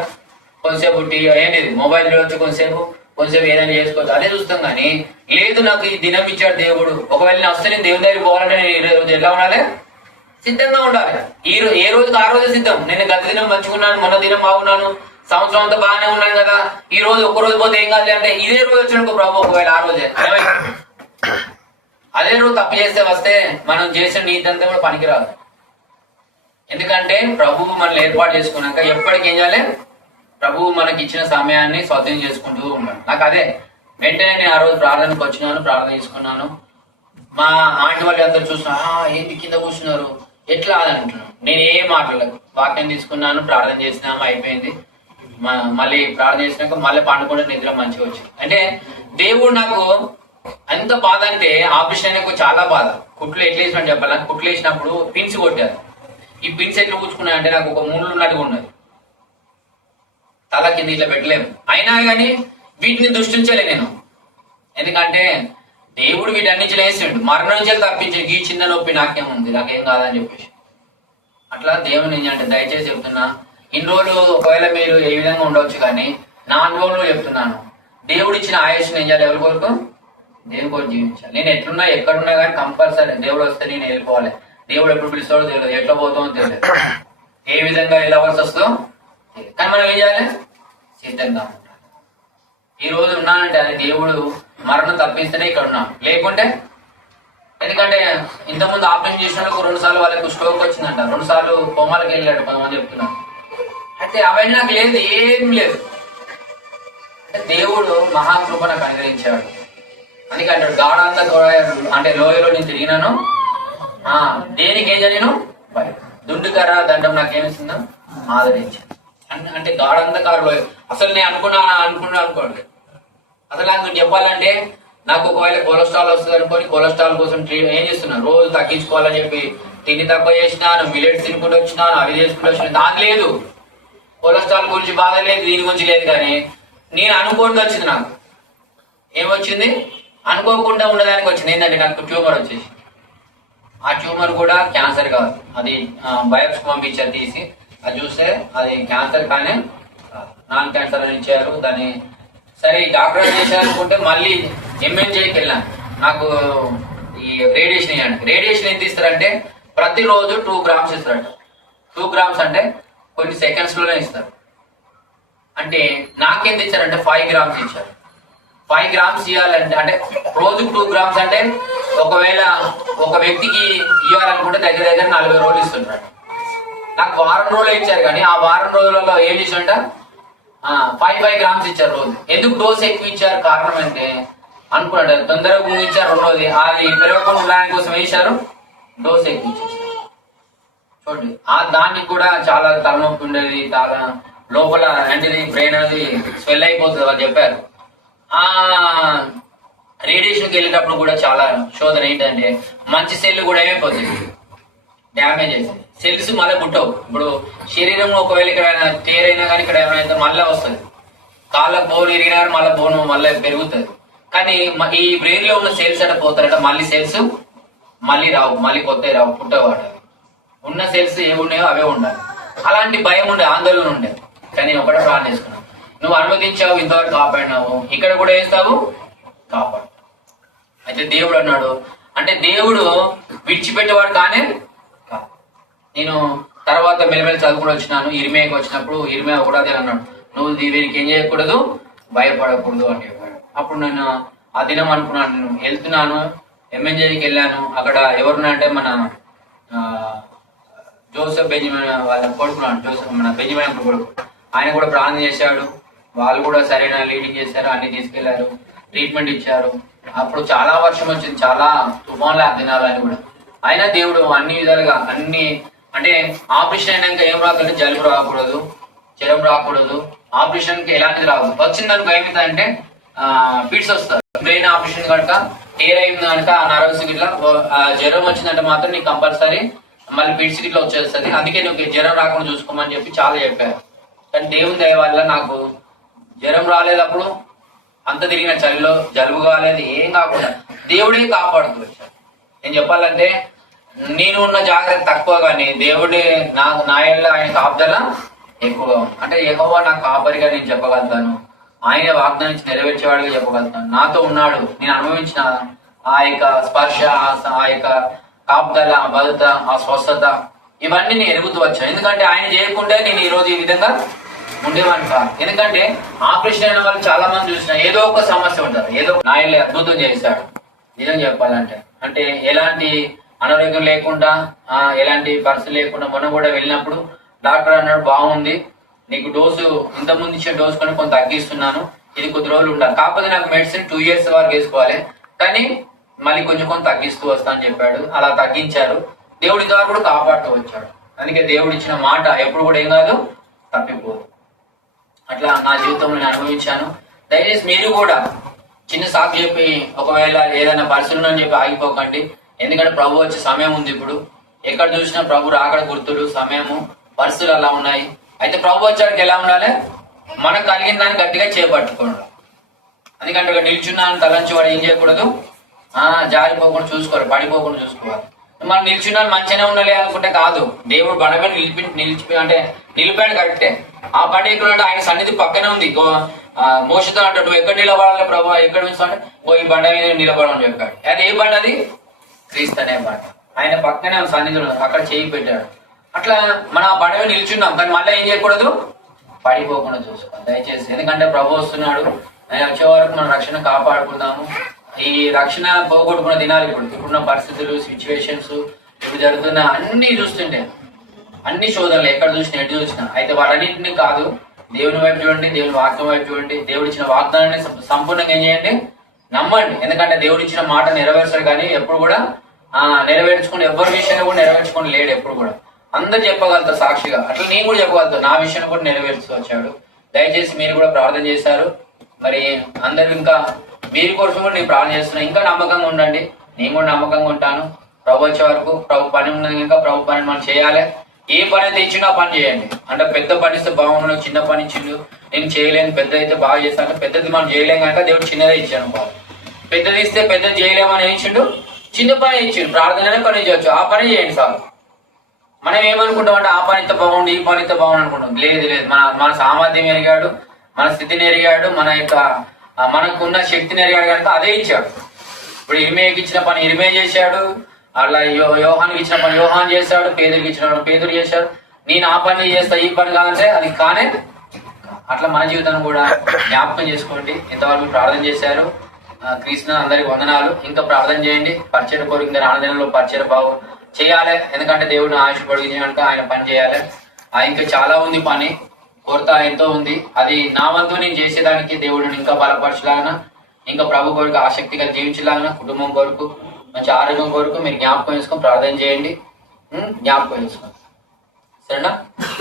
కొంతసేపు ఏంటి మొబైల్ చూడవచ్చు, కొంతసేపు ఏదైనా చేసుకోవచ్చు, అదే చూస్తాం. కానీ లేదు నాకు ఈ దినం ఇచ్చాడు దేవుడు, ఒకవేళ నేను వస్తే నేను దేవుని దగ్గరికి పోవాలంటే నేను 20 రోజు ఎలా ఉండాలి, సిద్ధంగా ఉండాలి. ఏ రోజుకి ఆ రోజు సిద్ధం. నేను గత దినం మంచుకున్నాను, మొన్న దినం బాగున్నాను, సంవత్సరం అంతా బాగానే ఉన్నాను కదా, ఈ రోజు ఒక్క రోజు పోతే ఏం కాదు అంటే ఇదే రోజు వచ్చిన ప్రభు ఒకవేళ ఆ రోజే అదే రోజు తప్పు చేస్తే వస్తే మనం చేసిన నీతి అంతా కూడా పనికిరాదు. ఎందుకంటే ప్రభువు మనల్ని ఏర్పాటు చేసుకున్నాక ఎప్పటికి ఏం చేయాలి, ప్రభువు మనకి ఇచ్చిన సమయాన్ని స్వాధీనం చేసుకుంటూ ఉన్నాడు. నాకు అదే వెంటనే నేను ఆ రోజు ప్రార్థనకు వచ్చినాను, ప్రార్థన చేసుకున్నాను. మా ఆంటీ వాళ్ళు అందరు చూస్తున్నా, ఏంటి కింద కూర్చున్నారు ఎట్లా అని అంటున్నాను. నేను ఏం మాట్లాడలేదు, వాక్యం తీసుకున్నాను, ప్రార్థన చేసినాము, అయిపోయింది. మళ్ళీ ప్రార్థన చేసినాక మళ్ళీ పండుకుంటే నిద్ర మంచిగా వచ్చింది. అంటే దేవుడు నాకు ఎంత బాధ అంటే, ఆపరేషన్ అయినకు చాలా బాధ. కుట్లు ఎట్లా వేసినట్టు చెప్పాలి, కుట్లు వేసినప్పుడు పిన్స్ కొట్టారు. ఈ పిన్స్ ఎట్లా కూర్చుకున్నాయి అంటే నాకు ఒక మూడు ఉన్నట్టుగా ఉన్నది, తల కింద ఇట్లా పెట్టలేము. అయినా కానీ వీటిని దృష్టించలే నేను, ఎందుకంటే దేవుడు వీటన్నించి వేసిండు, మరణం నుంచి తప్పించి ఈ చిన్న నొప్పి నాకేముంది, నాకేం కాదని చెప్పేసి అట్లా దేవుని అంటే దయచేసి చెప్తున్నా. ఇన్ని రోజులు ఒకవేళ మీరు ఏ విధంగా ఉండవచ్చు, కానీ నా అనుభవంలో చెప్తున్నాను, దేవుడు ఇచ్చిన ఆయుష్ని ఏం చేయాలి, ఎవరి కొరకు, దేవుని కొరకు జీవించాలి. నేను ఎట్లున్నా ఎక్కడున్నా కానీ కంపల్సరీ దేవుడు వస్తే నేను వెళ్ళిపోవాలి. దేవుడు ఎప్పుడు పిలుస్తాడో తెలియదు, ఎట్లా పోతామో తెలియదు, ఏ విధంగా వెళ్ళవలసి వస్తుందో తెలియదు. కానీ మనం ఏం చేయాలి, సిద్ధంగా ఉండాలి. ఈ రోజు ఉన్నానంటే అది దేవుడు మరణం తప్పిస్తేనే ఇక్కడ ఉన్నాం, లేకుంటే ఎందుకంటే ఇంతకుముందు ఆపరేషన్ చేసిన వాళ్ళకు 2 సార్లు వాళ్ళకి స్ట్రోక్ వచ్చిందంట, 2 సార్లు కోమాలకు వెళ్ళాడు కొంతమంది చెప్తున్నారు. అయితే అవన్నీ నాకు లేదు, ఏం లేదు. అంటే దేవుడు మహాకృప నాకు అనుగ్రహించాడు. అందుకే అంటాడు, గాఢంతా అంటే లోయలో నేను తిరిగినాను, దేనికి ఏం జరిగిన దుండుకర దండం నాకేమిస్తుందో ఆదరించాను. అంటే గాఢంధకార లోయ. అసలు నేను అనుకోండి అసలు నాకు చెప్పాలంటే, నాకు ఒకవేళ కొలెస్ట్రాల్ వస్తుంది అనుకోని కొలెస్ట్రాల్ కోసం ఏం చేస్తున్నాను, రోజు తగ్గించుకోవాలని చెప్పి తిండి తక్కువ చేసినాను, మిల్లెట్స్ తినుకుంటూ వచ్చినాను, అవి చేసుకుంటూ వచ్చినాను. దాని లేదు, కొలెస్ట్రాల్ గురించి బాధ లేదు, దీని గురించి లేదు. కానీ నేను అనుకోండి వచ్చింది, నాకు ఏమొచ్చింది, అనుకోకుండా ఉండడానికి వచ్చింది. ఏంటంటే నాకు ట్యూమర్ వచ్చేసి, ఆ ట్యూమర్ కూడా క్యాన్సర్ కాదు, అది బయాప్సీ పంపించారు, తీసి అది చూస్తే అది క్యాన్సర్ కానీ నాన్ క్యాన్సర్ అని ఇచ్చారు. దాన్ని సరే డాక్టర్ చేశారనుకుంటే మళ్ళీ ఎంఎన్జేకి వెళ్ళాను. నాకు ఈ రేడియేషన్ ఇవ్వండి. రేడియేషన్ ఎంత ఇస్తారంటే ప్రతిరోజు 2 grams ఇస్తారట. 2 grams అంటే కొన్ని సెకండ్స్ లోనే ఇస్తారు. అంటే నాకెంత ఇచ్చారంటే 5 grams ఇచ్చారు. 5 grams ఇవ్వాలంటే అంటే రోజుకు 2 grams అంటే ఒకవేళ ఒక వ్యక్తికి ఇవ్వాలనుకుంటే దగ్గర దగ్గర 40 రోజులు ఇస్తున్నారు. నాకు వారం రోజులు ఇచ్చారు, కానీ ఆ వారం రోజులలో ఏం చేశారంట 5 grams ఇచ్చారు రోజు. ఎందుకు డోస్ ఎక్కువ ఇచ్చారు, కారణం అంటే అనుకున్నాడు తొందరగా ఇచ్చారు, రెండోది అది పెరగకుండా ఉండడానికి కోసం వేశారు, డోస్ ఎక్కువ ఇచ్చారు. చూడండి, దానికి కూడా చాలా తలనొప్పి ఉండేది, చాలా లోపల ఏంటిది బ్రెయిన్ అనేది స్వెల్ అయిపోతుంది వాళ్ళు చెప్పారు. రేడియేషన్కి వెళ్ళేటప్పుడు కూడా చాలా శోధన ఏంటంటే మంచి సెల్ కూడా ఏమైపోతుంది, డ్యామేజ్ అవుతుంది. సెల్స్ మళ్ళీ పుట్టవు. ఇప్పుడు శరీరంలో ఒకవేళ ఇక్కడ టేర్ అయినా కానీ ఇక్కడ ఏమైనా మళ్ళీ వస్తుంది, కాళ్ళకు బోన్ ఇరిగినా కానీ మళ్ళీ బోన్ మళ్ళీ పెరుగుతుంది. కానీ ఈ బ్రెయిన్ లో ఉన్న సెల్స్ అంటే పోతారట, మళ్ళీ సెల్స్ మళ్ళీ రావు, మళ్ళీ కొత్తవి రావు, పుట్టవాట. ఉన్న సెల్స్ ఏవి ఉన్నాయో అవే ఉండాలి. అలాంటి భయం ఉండే, ఆందోళన ఉండే. కానీ నేను ఒకటే ప్రార్థన చేసుకున్నాను, నువ్వు అనుమతించావు, ఇంతవరకు కాపాడినావు, ఇక్కడ కూడా వేస్తావు, కాపాడు. అయితే దేవుడు అన్నాడు, అంటే దేవుడు విడిచిపెట్టేవాడు కానీ నేను తర్వాత మెల్లమెల్ల చదువుకుని వచ్చినాను. ఇరిమేకి వచ్చినప్పుడు ఇరిమే కూడా అదే అన్నాడు, నువ్వు దీనికి ఏం చేయకూడదు, భయపడకూడదు అని చెప్పాడు. అప్పుడు నేను ఆ దినం అనుకున్నాను, నేను వెళ్తున్నాను, ఎంఎన్జేకి వెళ్ళాను. అక్కడ ఎవరున్నారంటే మన జోసెఫ్ బెంజమిన్ వాళ్ళ కొడుకున్నాడు, జోసెఫ్ మన బెంజమిన్ కొడుకు, ఆయన కూడా ప్రార్థన చేశాడు. వాళ్ళు కూడా సరైన లీడింగ్ చేశారు, అన్ని తీసుకెళ్లారు, ట్రీట్మెంట్ ఇచ్చారు. అప్పుడు చాలా వర్షం వచ్చింది, చాలా తుఫాన్లు దినాలని కూడా. అయినా దేవుడు అన్ని విధాలుగా అన్ని అంటే ఆపరేషన్ అయినాక ఏం రాకంటే జలుబు రాకూడదు, జ్వరం రాకూడదు, ఆపరేషన్ కి ఎలాంటిది రాదు. వచ్చిందనుకో ఏమిటంటే ఫిట్స్ వస్తారు. బ్రెయిన్ ఆపరేషన్ కనుక టేర్ అయింది కనుక ఆ నర్వస్ గిట్లా జ్వరం వచ్చిందంటే మాత్రం నీకు కంపల్సరీ మళ్ళీ ఫిట్స్ గిట్లా వచ్చేస్తుంది. అందుకే నువ్వు జ్వరం రాకుండా చూసుకోమని చెప్పి చాలా చెప్పారు. కానీ దేవుని దయ వల్ల నాకు జ్వరం రాలేదు, అప్పుడు అంత తిరిగిన చలిలో జలుబు కాలేదు, ఏం కాకుండా దేవుడే కాపాడుతూ వచ్చాడు. నేను చెప్పాలంటే నేను ఉన్న జాగ్రత్త తక్కువ, కానీ దేవుడి నా ఏళ్ళ ఆయన కాపుదల ఎక్కువగా ఉంది. అంటే యెహోవా నాకు కాపరిగా నేను చెప్పగలుగుతాను, ఆయన వాగ్దానం నెరవేర్చేవాడిగా చెప్పగలుగుతాను. నాతో ఉన్నాడు, నేను అనుభవించిన ఆ యొక్క స్పర్శ, ఆ యొక్క కాపుదల, భద్రత, ఆ స్వస్థత ఇవన్నీ నేను ఎరుగుతూ వచ్చాను. ఎందుకంటే ఆయన చేయకుంటే నేను ఈ రోజు ఈ విధంగా ఉండేవాడిని కాదు. ఎందుకంటే ఆపరేషన్ అయిన వాళ్ళు చాలా మంది చూసిన ఏదో ఒక సమస్య ఉంటారు, ఏదో నాయన అద్భుతం చేశాడు. నిజం చెప్పాలంటే అంటే ఎలాంటి అనారోగ్యం లేకుండా ఎలాంటి పరిస్థితి లేకుండా మొన్న కూడా వెళ్ళినప్పుడు డాక్టర్ అన్నాడు బాగుంది, నీకు డోసు ఇంతకుముందు ఇచ్చిన డోసు కానీ కొంత తగ్గిస్తున్నాను, ఇది కొద్ది రోజులు ఉండాలి, కాకపోతే నాకు మెడిసిన్ 2 years వరకు వేసుకోవాలి, కానీ మళ్ళీ కొంచెం కొంత తగ్గిస్తూ వస్తా అని చెప్పాడు. అలా తగ్గించారు. దేవుడి ద్వారా కూడా కాపాడుతూ వచ్చాడు. అందుకే దేవుడు ఇచ్చిన మాట ఎప్పుడు కూడా ఏం కాదు, తప్పిపోదు. అట్లా నా జీవితంలో నేను అనుభవించాను. దయచేసి మీరు కూడా చిన్న సాకు చెప్పి ఒకవేళ ఏదైనా పరిస్థితులు అని చెప్పి ఆగిపోకండి. ఎందుకంటే ప్రభు వచ్చే సమయం ఉంది. ఇప్పుడు ఎక్కడ చూసినా ప్రభు రాకడ గుర్తులు, సమయము, పరిస్థితులు అలా ఉన్నాయి. అయితే ప్రభు వచ్చాడికి ఎలా ఉండాలి, మనకు కలిగిన దాన్ని గట్టిగా చేపట్టుకోండి. ఎందుకంటే ఇక్కడ నిల్చున్నాను తలంచి వాడు ఏం చేయకూడదు, జారిపోకుండా చూసుకోవాలి, పడిపోకుండా చూసుకోవాలి. మనం నిల్చున్నాను మంచిగానే ఉండాలి అనుకుంటే కాదు. దేవుడు బండ నిలిపి అంటే నిలిపాడు కరెక్టే. ఆ బండి ఎక్కడ అంటే ఆయన సన్నిధి పక్కనే ఉంది. మోసతో అంటాడు నువ్వు ఎక్కడ నిలబడాలి ప్రభు, ఎక్కడ ఉంచుతాంటే ఈ బండ మీద నిలబడమని చెప్పాడు. అది ఏ బండ, అది క్రీస్తు అనే బండ. ఆయన పక్కనే సన్నిధిలో అక్కడ చేయి పెట్టాడు. అట్లా మనం ఆ బండ మీద నిల్చున్నాం, కానీ మళ్ళీ ఏం చేయకూడదు, పడిపోకుండా చూసుకోవాలి దయచేసి. ఎందుకంటే ప్రభు వస్తున్నాడు, ఆయన వచ్చే వరకు మనం రక్షణ కాపాడుకుందాము. ఈ రక్షణ పోగొట్టుకున్న దినాలు ఇప్పుడున్న పరిస్థితులు, సిచ్యువేషన్స్, ఇప్పుడు జరుగుతున్న అన్ని చూస్తుంటే అన్ని శోధనలు ఎక్కడ చూసినా ఎటు చూసినా. అయితే వాటన్నింటినీ కాదు, దేవుని వైపు చూడండి, దేవుని వాక్యం వైపు చూడండి. దేవుడు ఇచ్చిన వాగ్దానాన్ని సంపూర్ణంగా ఏం చేయండి, నమ్మండి. ఎందుకంటే దేవుడు ఇచ్చిన మాట నెరవేర్చాడు, కానీ ఎప్పుడు కూడా నెరవేర్చుకుని ఎవరి విషయంలో కూడా నెరవేర్చుకుని లేడు. ఎప్పుడు కూడా అందరు చెప్పగలుగుతారు సాక్షిగా. అట్లా నేను కూడా చెప్పగలుగుతాను, నా విషయాన్ని కూడా నెరవేర్చు వచ్చాడు. దయచేసి మీరు కూడా ప్రార్థన చేశారు. మరి అందరు ఇంకా మీరు కోసం కూడా నేను ప్రార్థన చేస్తున్నాను. ఇంకా నమ్మకంగా ఉండండి, నేను కూడా నమ్మకంగా ఉంటాను. ప్రభు వచ్చే వరకు ప్రభు పని ఉన్నది, ఇంకా ప్రభు పని మనం చేయాలి. ఏ పని అయితే ఇచ్చినా పని చేయండి. అంటే పెద్ద పని ఇస్తే బాగుండదు, చిన్న పని ఇచ్చిండు నేను చేయలేను, పెద్ద అయితే బాగా చేస్తాను. పెద్దది మనం చేయలేం కనుక దేవుడు చిన్నదే ఇచ్చాను. బాగా పెద్దది ఇస్తే పెద్దది చేయలేమని ఇచ్చిండు, చిన్న పని ఇచ్చిండు. ప్రార్థననే పని చేయొచ్చు, ఆ పని చేయండి సార్. మనం ఏమనుకుంటాం అంటే ఆ పని ఇంత బాగుంది, ఈ పని ఇంత బాగుంది అనుకుంటాం. లేదు లేదు, మన సామర్థ్యం ఎరిగాడు, మన స్థితిని ఎరిగాడు, మన యొక్క మనకున్న శక్తిని ఎరిగాడు కనుక అదే ఇచ్చాడు. ఇప్పుడు ఇరిమేకి ఇచ్చిన పని ఇరిమే చేశాడు, అలా యోహానికి ఇచ్చిన పని యోహాన్ చేశాడు, పేదరికి ఇచ్చిన పని పేదరు చేశాడు. నేను ఆ పని చేస్తా, ఈ పని కాదంటే అది కానే. అట్లా మన జీవితాన్ని కూడా జ్ఞాపకం చేసుకోండి. ఇంతవరకు ప్రార్థన చేశారు. కృష్ణ అందరికి వందనాలు. ఇంకా ప్రార్థన చేయండి. పరిచయ కోరిక ఇంకా ఆనందంలో పరిచయ బాగు చేయాలి. ఎందుకంటే దేవుడిని ఆయుష్ పొడిగించినాక ఆయన పని చేయాలి. ఇంకా చాలా ఉంది పని, కొరత ఎంతో ఉంది. అది నా వంతు నేను చేసేదానికి దేవుడిని ఇంకా బలపరచలాగా, ఇంకా ప్రభు కొరకు ఆసక్తిగా జీవించలాగా, కుటుంబం కొరకు మంచి ఆరోగ్యం కొరకు మీరు జ్ఞాపకం చేసుకొని ప్రార్థన చేయండి. జ్ఞాపకం చేసుకోండి, సరేనా?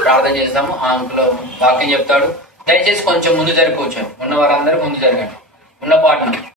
ప్రార్థన చేస్తాము. ఆ అంకులో వాక్యం చెప్తాడు. దయచేసి కొంచెం ముందు జరిగి కూర్చోండి. ఉన్న వారందరూ ముందు జరగండి. ఉన్న పాటను